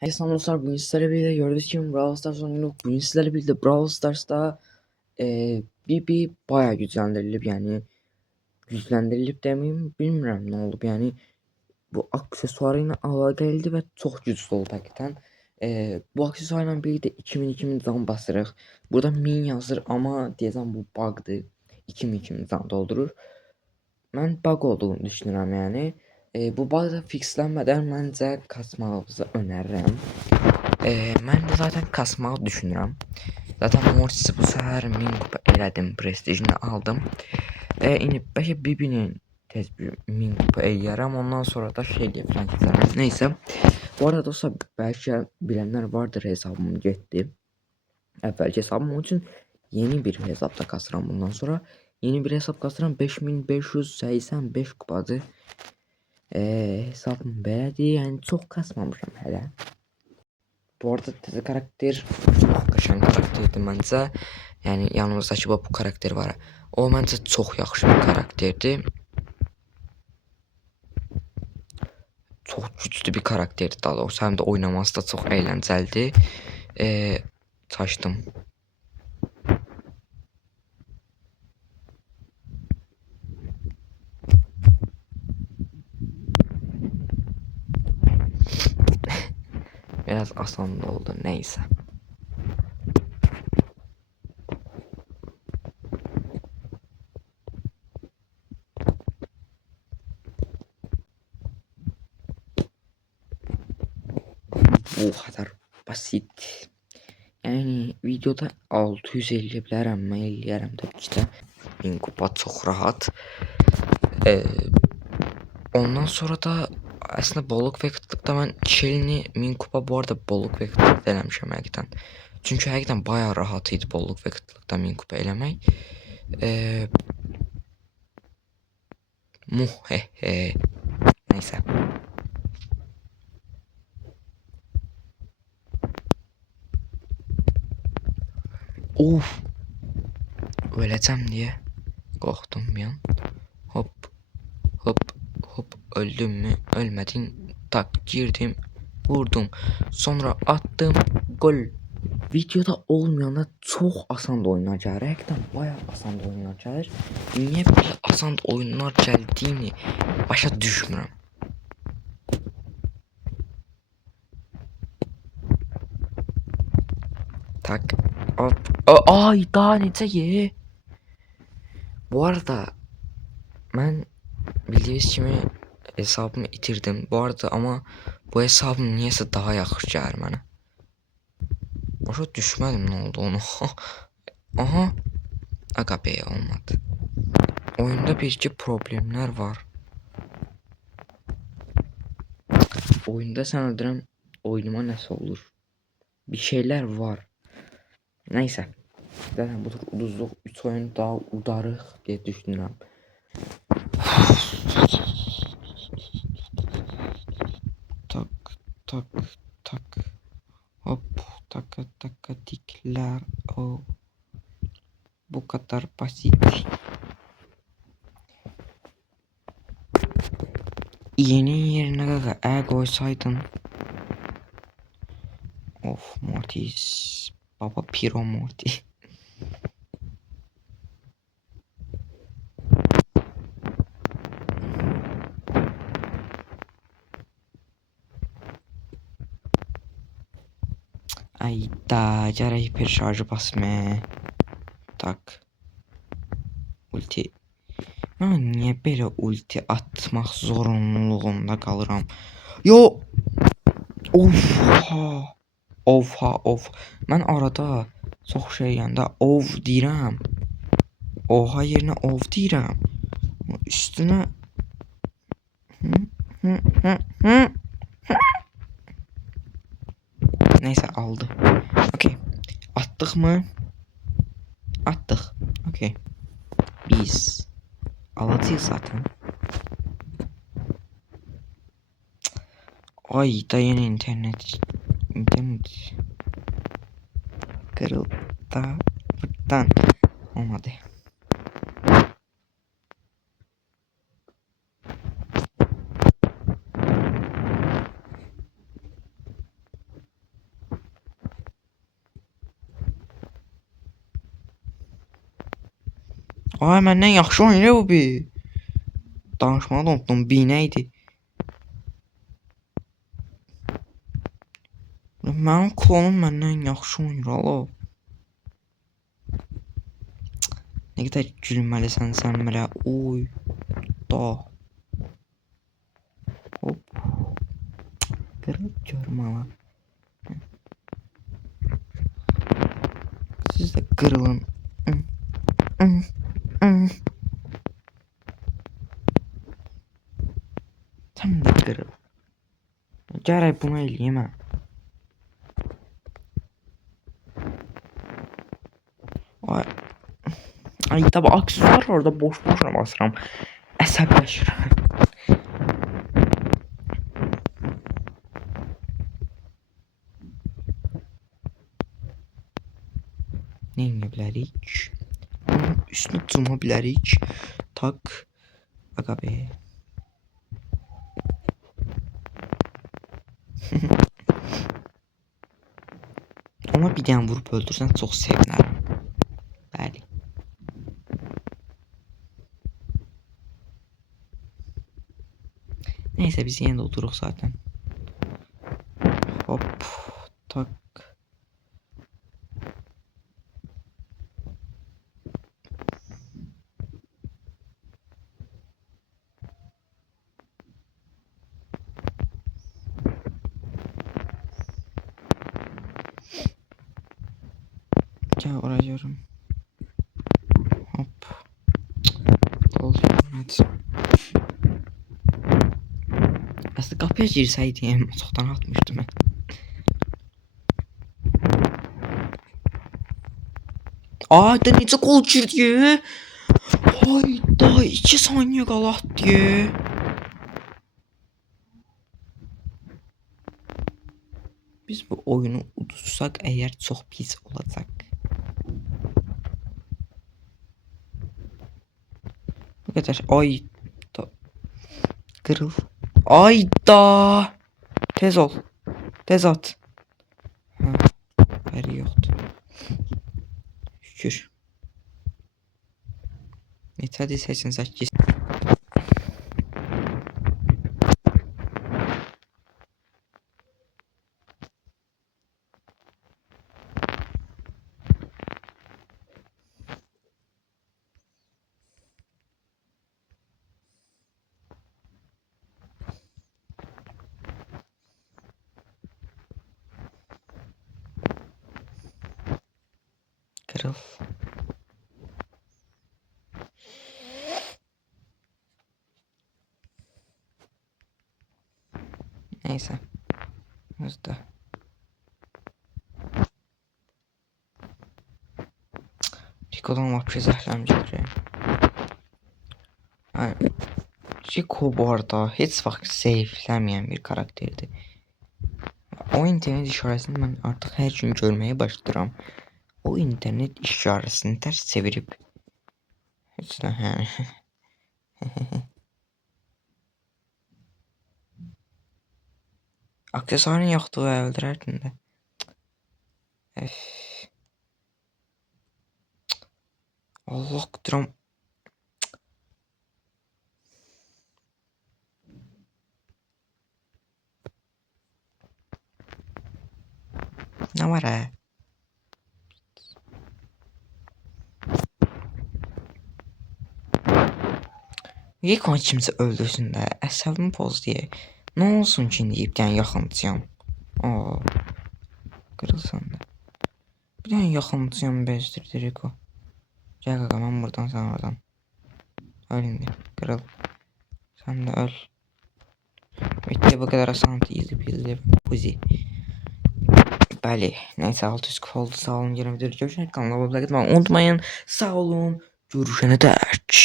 Herkese selam dostlar. Bugün sizlerle birlikte gördüğünüz gibi Brawl Stars oynuyoruz. Bugün sizlerle birlikte Brawl Stars'ta bir bayağı güçlendirilip yani güçlendirilip demeyeyim bilmiyorum ne oldu yani bu aksesuarıyla ala geldi ve çok güçlü oldu hakikaten. Bu aksesuarla birlikte 2000 zam basırıq. Burada 1000 yazır ama diyeceğim bu bug'dır. 2000 zam doldurur. Ben bug olduğunu düşünürəm yani. Bu bug da fixlənmədən məncə kasmağınızı önərirəm. Mən də zaten kasmağı düşünürəm. Zaten Mortis'i bu sefer 1000 kupa elədim, prestijini aldım. İndi bəlkə Bibi'nin tez bir 1000 kupa eləyərəm, ondan sonra da şey diye falan keserəm. Neyse. Bu arada dostlar belki bilenler vardır, hesabım getdi. Əvvəlki hesabım onun için yeni bir hesapta kasıram bundan sonra. Yeni bir hesap kasıram, 5585 kupadır. Hesabım belədir, yəni çox kasmamışam hələ. Bu arada təzə karakter çox qəşəng karakterdir məncə. Yəni yanımızdakı bu karakter var. O məncə çox yaxşı bir karakterdir. Çox güclü bir karakterdir daha doğrusu. Həm də oynaması da çox əyləncəlidir. Çaşdım. Biraz asan oldu, neyse. Bu kadar basit. Yani videoda 650 bilərəm, mən eləyərəm tabii ki də. 1000 kupa çox rahat. Ondan sonra da aslında bolluk ve kıtlıkta ben Shelly'ni 1000 kupa bu arada bolluk ve kıtlıkta eləmişəm həqiqətən. Çünkü həqiqətən bayağı rahat idi bolluk ve kıtlıkta 1000 kupa eləmək. Muhehe. Neyse. Of. Öleceğim diye korktum bir an. Hop hop hop, öldüm mü? Ölmedin. Tak girdim. Vurdum. Sonra attım. Gol. Videoda olmayanda çok asan da oyunlar gəlir. Həqiqətən bayağı asan da oyunlar gəlir. Niye böyle asan da oyunlar gəldiyini başa düşmürəm. Tak. Hop. Ay daha necə ye? Bu arada ben bildiğiniz gibi hesabımı itirdim. Bu arada ama bu hesabım niyeyse daha yaxşı gəlir mənə. Başa düşmədim nə oldu onu. Aha. Aga be, olmadı. Oyunda bir iki problemler var. Oyunda sanırım oyunuma nasıl olur? Bir şeyler var. Neyse. Zaten bu tür uduzluq 3 oyun daha udarıq diye düşünürəm. Tak tak tak. Hop taka taka tikler. O. Bu kadar basit. Yeni yerine gaga eğer koysaydın. Of Mortis. Baba Piro Morty. Ay da cara hiper şarjı basma. Tak. Ulti. Ben niye böyle ulti atmak zorunluluğunda kalıram? Yo. Of ha. Of ha of. Ben arada çok şey yanda of deyirəm. Oha yerine of deyirəm. Üstüne neyse aldı. Okey. Attık mı? Attık. Okey. Biz alacağız zaten. Ay da yeni internet kırıldı da buradan olmadı. Ay məndən yaxşı oynayır bu bir. Danışmağı da unutdum. B nə idi? Mənim klonum məndən yaxşı oynayır alo. Nə qədər gülməlisən sən belə. Oy. Da. Hop. Qırıb görmə lan. Siz də qırılın. Sən də qırıl. Gərək bunu eləyim hə. Ay tabi aksesuar orada boş-boşuna basıram. Əsəbləşirəm. Nə edə bilərik? Onun üstünü cıma bilərik. Tak. Aga be. Ona bir dənə vurub öldürsən çox sevinərəm. Bəli. Neyse biz yenə də oturuq zaten. Hop. Tak. Gel uğraşıyorum. Hop. Hadi. Aslında kapıya girsəydim çoxdan atmışdım mən. Da necə qol girdi? Hayda 2 saniyə qala atdı. Biz bu oyunu udursaq əgər çox pis olacaq. Bu kadar. Ay da. Kırıl. Ay da. Tez ol. Tez at. Ha. Beri yoktu. Şükür. Evet hadi seçin seç. Kırıl. Neyse. Hızlı. Rico'dan vapşı zəhləmcidir. Yani, Rico bu arada heç vaxt zəifləməyən bir karakterdir. O internet işarəsini mən artıq hər gün görməyə başlayıram. O internet işarəsini tərs çevirib. Heç də yəni. Aksesuarın yoxdur, öldürərdin də. Allah qıdıram. Nə var hə? Yekon kimsə öldürsün də, əsəbimi pozlayır. Nə olsun ki, deyib dən yaxınçıyam. Qırılsan da. Bir dənə yaxınçıyam bezdirdi Rico. Gəl qaqa, mən buradan, sən oradan. Öl indi, qırıl. Sən də öl. Bitti, bu qədər asan, easy peasy, pussy. Bəli, neyse 600 oldu, sağ olun, yeni videoda görüşürüz. Kanala abone olmayı unutmayın. Sağ olun, görüşene dək.